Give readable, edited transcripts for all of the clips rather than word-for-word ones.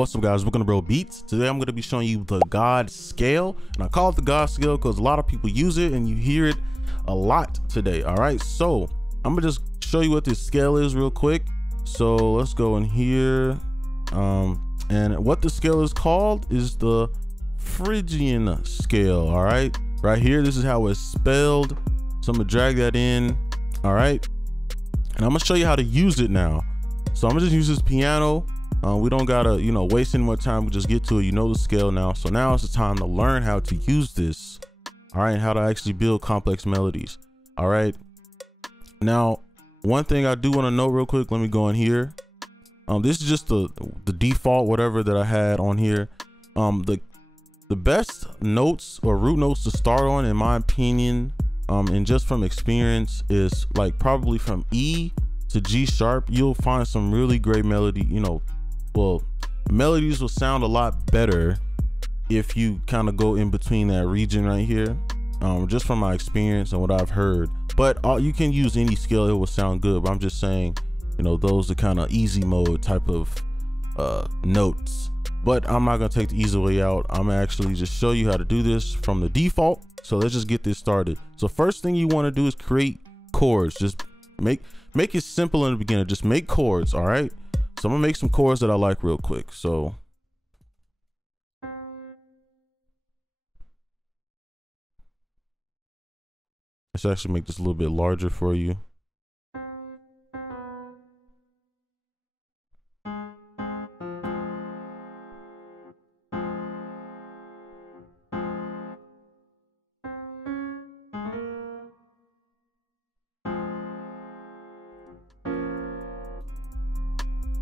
What's up, guys? Welcome to Bro Beats. Today I'm going to be showing you the God scale, and I call it the God scale because a lot of people use it and you hear it a lot today. All right, so I'm gonna just show you what this scale is real quick. So let's go in here, and what the scale is called is the Phrygian scale. All right, right here, this is how it's spelled. So I'm gonna drag that in. All right, and I'm gonna show you how to use it now. So I'm gonna just use this piano. We don't gotta, waste any more time. We just get to it. You know the scale now. So now it's the time to learn how to use this. All right, and how to actually build complex melodies. All right. Now, one thing I do want to know real quick. Let me go in here. This is just the default whatever that I had on here. The best notes or root notes to start on, in my opinion, and just from experience, is like probably from E to G sharp. You'll find some really great melody. Well, melodies will sound a lot better if you kind of go in between that region right here, just from my experience and what I've heard. But you can use any scale, it will sound good. But I'm just saying, those are kind of easy mode type of notes. But I'm not gonna take the easy way out. I'm gonna actually just show you how to do this from the default. So let's just get this started. So first thing you want to do is create chords. Just make it simple in the beginning. Just make chords. All right, so I'm gonna make some chords that I like real quick. So let's actually make this a little bit larger for you.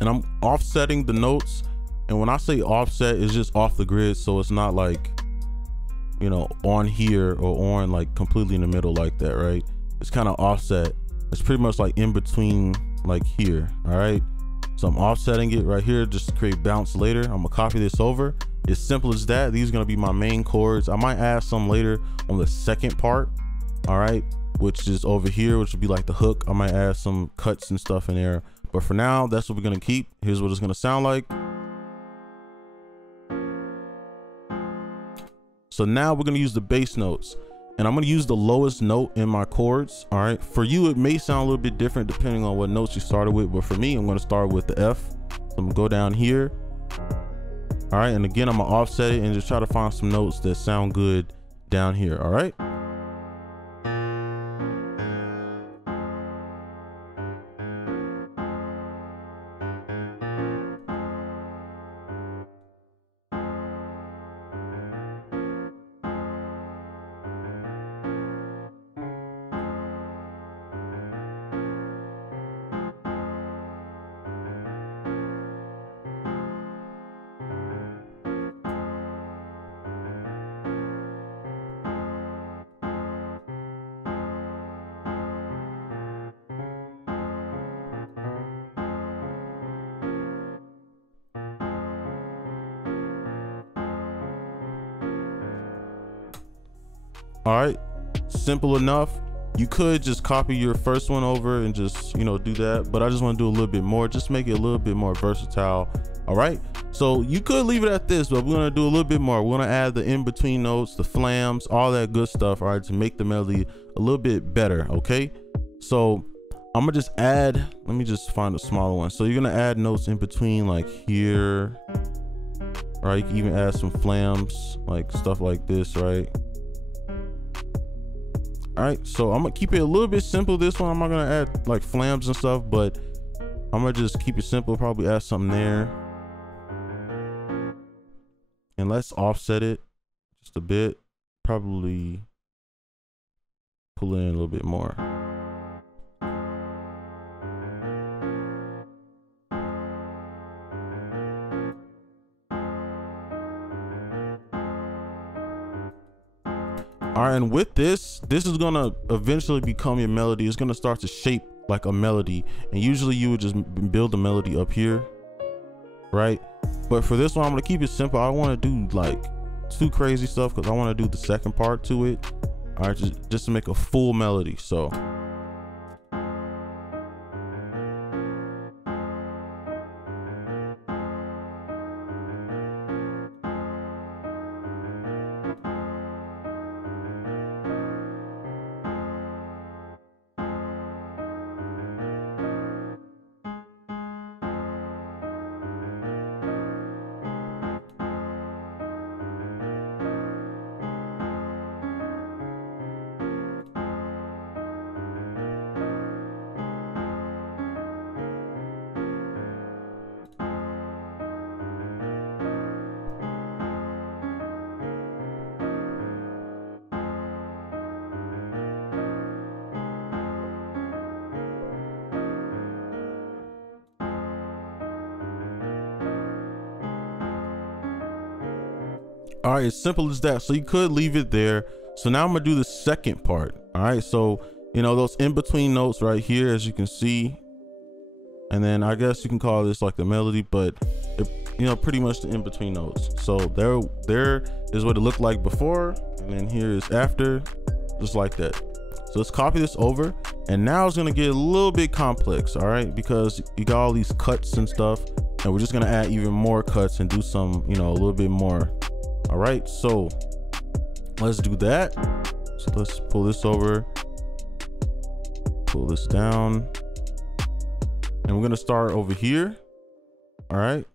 And I'm offsetting the notes, and when I say offset, it's just off the grid, so it's not like on here or on like completely in the middle like that, right? It's kind of offset. It's pretty much like in between, like here. All right, so I'm offsetting it right here just to create bounce later. I'm gonna copy this over. It's simple as that. These are gonna be my main chords. I might add some later on the second part, all right, which is over here, which would be like the hook. I might add some cuts and stuff in there. But for now, that's what we're gonna keep. Here's what it's gonna sound like. So now we're gonna use the bass notes, and I'm gonna use the lowest note in my chords. All right, for you, it may sound a little bit different depending on what notes you started with, but for me, I'm gonna start with the F. So I'm gonna go down here. All right, and again, I'm gonna offset it and just try to find some notes that sound good down here. All right. All right, simple enough. You could just copy your first one over and just do that, but I just want to do a little bit more, just make it a little bit more versatile. All right, so you could leave it at this, but we're gonna do a little bit more. We're gonna add the in-between notes, the flams, all that good stuff, all right, to make the melody a little bit better. Okay, so I'm gonna just add, let me just find a smaller one. So you're gonna add notes in between, like here, right? You can even add some flams, like stuff like this, right? All right, so I'm gonna keep it a little bit simple. This one, I'm not gonna add like flams and stuff, but I'm gonna just keep it simple, probably add something there. And let's offset it just a bit, probably pull it in a little bit more. All right, and with this is gonna eventually become your melody. It's gonna start to shape like a melody, and usually you would just build a melody up here, right? But for this one, I'm gonna keep it simple. I don't want to do like too crazy stuff because I want to do the second part to it. All right, just to make a full melody. So All right, as simple as that. So you could leave it there. So now I'm gonna do the second part. All right, so you know those in between notes right here, as you can see, and then I guess you can call this like the melody, but you know, pretty much the in between notes. So there is what it looked like before, and then here is after, just like that. So let's copy this over, and now it's gonna get a little bit complex, all right, because you got all these cuts and stuff, and we're just gonna add even more cuts and do some, you know, a little bit more. All right, so let's do that. So let's pull this over, pull this down, and we're gonna start over here. All right.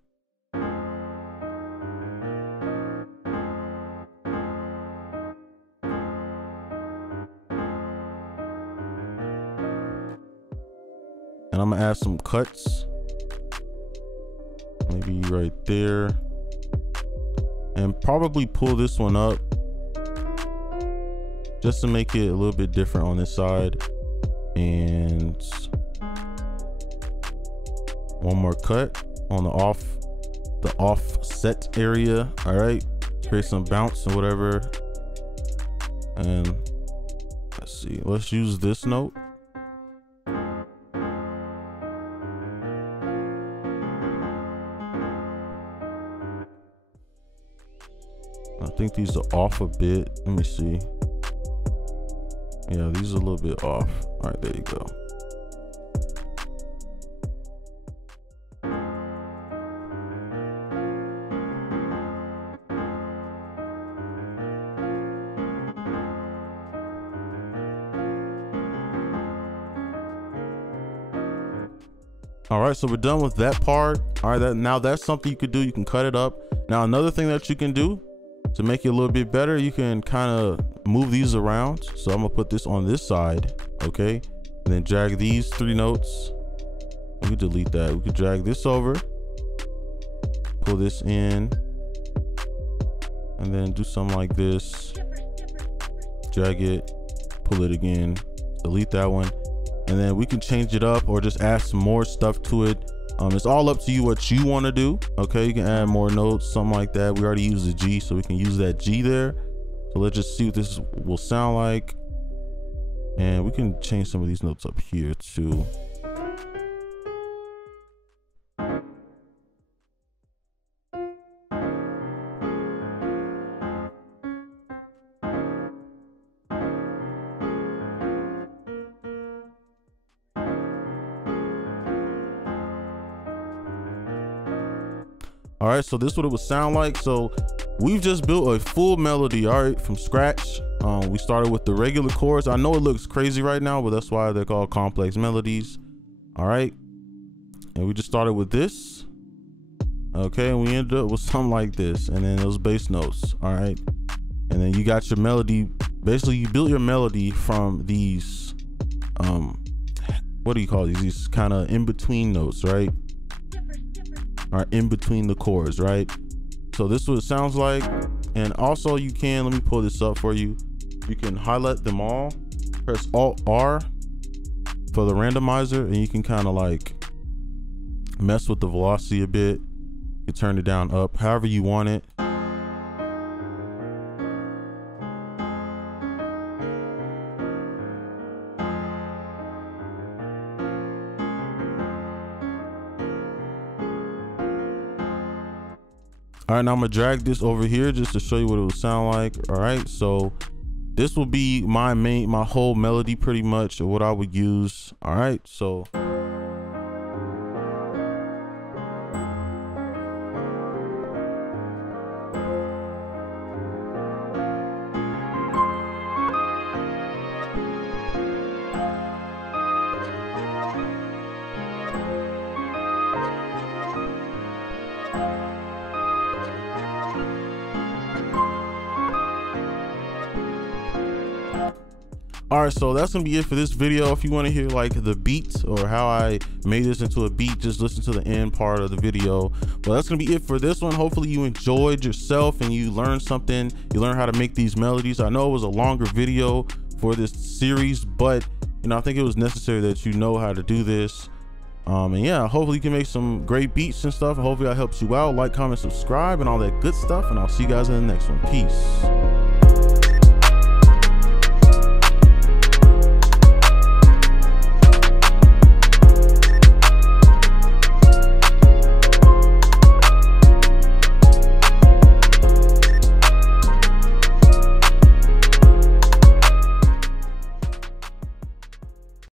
And I'm gonna add some cuts, maybe right there, and probably pull this one up just to make it a little bit different on this side. And one more cut on the offset area. All right, create some bounce or whatever. And let's see, let's use this note. I think these are off a bit. Let me see. Yeah, these are a little bit off. All right, there you go. All right, so we're done with that part. All right, now that's something you could do. You can cut it up. Now, another thing that you can do to make it a little bit better, you can kind of move these around. So I'm gonna put this on this side, okay? And then drag these 3 notes. We could delete that. We could drag this over, pull this in, and then do something like this. Drag it, pull it again, delete that one. And then we can change it up or just add some more stuff to it. It's all up to you what you want to do. Okay, you can add more notes, something like that. We already used the G, so we can use that G there. So let's just see what this will sound like. And we can change some of these notes up here too. All right, so this is what it would sound like. So we've just built a full melody, all right, from scratch. We started with the regular chords. I know it looks crazy right now, but that's why they're called complex melodies. All right, and we just started with this. Okay, and we ended up with something like this, and then those bass notes. All right, and then you got your melody. Basically, you built your melody from these what do you call these kind of in between notes, right? Are in between the chords, right? So this is what it sounds like. And also you can, let me pull this up for you. You can highlight them all, press Alt R for the randomizer, and you can kind of like mess with the velocity a bit. You can turn it down, up, however you want it. All right, now I'm gonna drag this over here just to show you what it would sound like. All right, so this will be my whole melody pretty much, or what I would use. All right, so. All right, so that's gonna be it for this video. If you want to hear like the beats or how I made this into a beat, just listen to the end part of the video. But that's gonna be it for this one. Hopefully you enjoyed yourself and you learned something. You learned how to make these melodies. I know it was a longer video for this series, but you know, I think it was necessary that you know how to do this. And yeah, hopefully you can make some great beats and stuff. Hopefully that helps you out. Like, comment, subscribe, and all that good stuff. And I'll see you guys in the next one. Peace.